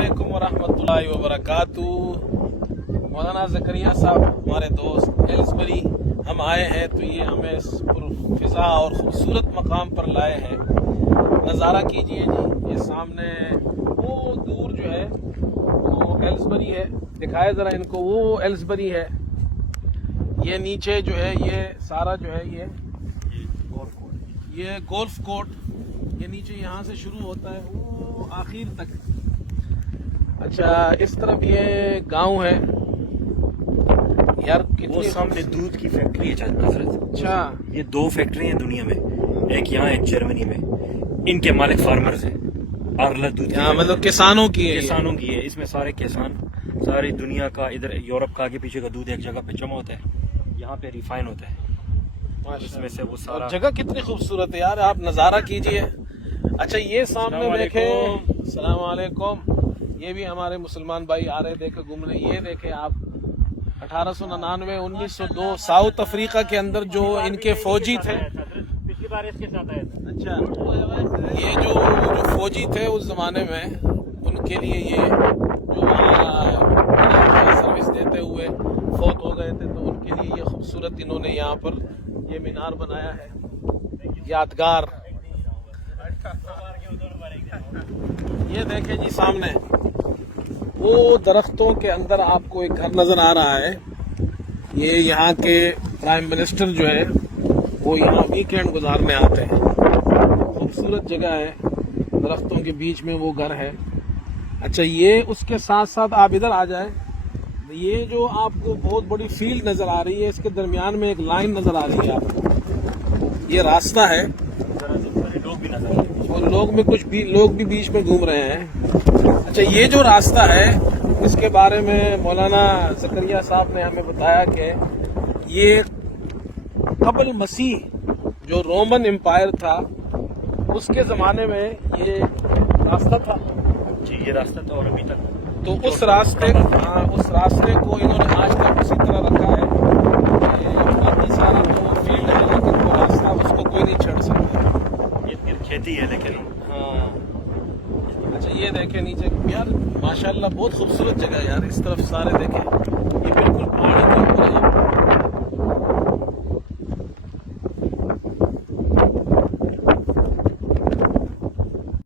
वालेकुम वरहमतुल्लाहि वबरकातुहू। मौलाना ज़करिया साहब हमारे दोस्त एल्सबरी हम आए हैं तो ये हमें इस फिज़ा और ख़ूबसूरत मकाम पर लाए हैं। नज़ारा कीजिए जी, ये सामने वो दूर जो है वो एल्सबरी है, दिखाए ज़रा इनको, वो एल्सबरी है। ये नीचे जो है ये सारा जो है ये गोल्फ कोर्ट, ये नीचे यहाँ से शुरू होता है वो आखिर तक। अच्छा, इस तरफ ये गांव है यार। वो सामने दूध की फैक्ट्री है हजरत। अच्छा, ये 2 फैक्ट्री हैं दुनिया में, एक यहाँ एक जर्मनी में। इनके मालिक फार्मर्स हैं। आर्ला दूध यहाँ मतलब किसानों की है, किसानों की है। इसमें सारे किसान, सारी दुनिया का, इधर यूरोप का आगे पीछे का दूध एक जगह पे जमा होता है, यहाँ पे रिफाइन होता है। इसमें से वो सारा जगह कितनी खूबसूरत है यार, आप नज़ारा कीजिए। अच्छा, ये सामने देखे, अस्सलाम वालेकुम, ये भी हमारे मुसलमान भाई आ रहे देखे घूमने। ये देखे आप 1899 1902 साउथ अफ्रीका के अंदर जो इनके फौजी थे, पिछली बार इसके साथ आया था। अच्छा, ये जो फौजी थे उस जमाने में, उनके लिए ये जो सर्विस देते हुए फौत हो गए थे, तो उनके लिए ये खूबसूरत इन्होंने यहाँ पर ये मीनार बनाया है, यादगार। ये देखें जी, सामने वो दरख्तों के अंदर आपको एक घर नजर आ रहा है। ये यहाँ के प्राइम मिनिस्टर जो है वो यहाँ वीकेंड गुजारने आते हैं। खूबसूरत जगह है, दरख्तों के बीच में वो घर है। अच्छा, ये उसके साथ साथ आप इधर आ जाए, ये जो आपको बहुत बड़ी फील्ड नजर आ रही है, इसके दरमियान में एक लाइन नजर आ रही है आपको, ये रास्ता है। लोग भी नजर आ रहे हैं और लोग भी बीच में घूम रहे हैं। अच्छा, ये जो रास्ता है इसके बारे में मौलाना ज़करिया साहब ने हमें बताया कि ये कबल मसीह जो रोमन एम्पायर था उसके ज़माने में ये रास्ता था जी। ये रास्ता तो और अभी तक तो उस रास्ते को इन्होंने आज तक उसी तरह रखा है। बाकी सारा तो फील्ड है, लेकिन वो रास्ता उसको कोई नहीं छेड़ सकता। ये खेती है लेकिन। हाँ, अच्छा, ये देखें नीचे यार, माशाल्लाह बहुत खूबसूरत जगह है यार। इस तरफ सारे देखें, ये बिल्कुल पहाड़ी